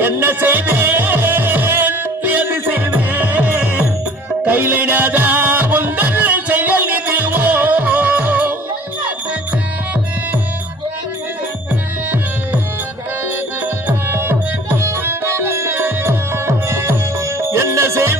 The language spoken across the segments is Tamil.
என்ன செய்வேன்? எது செய்வேன்? என்ன செய்வேன்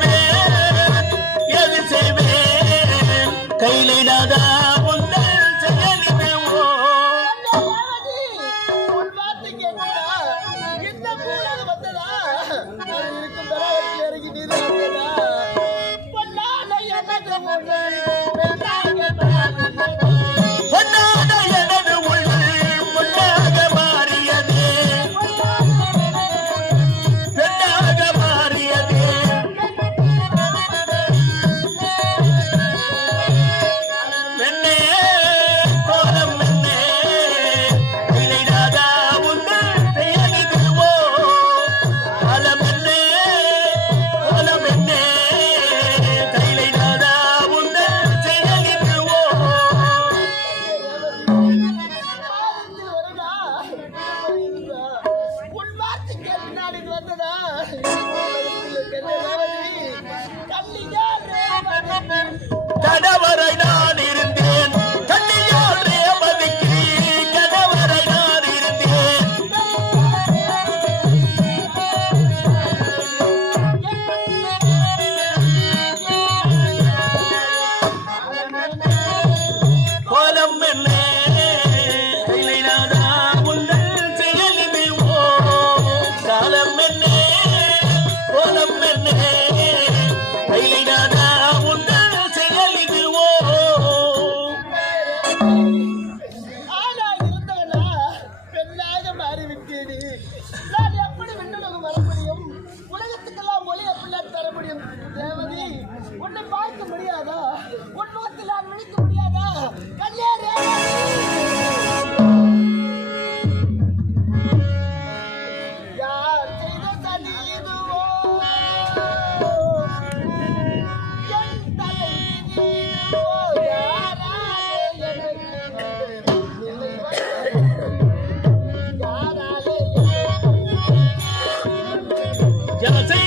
要了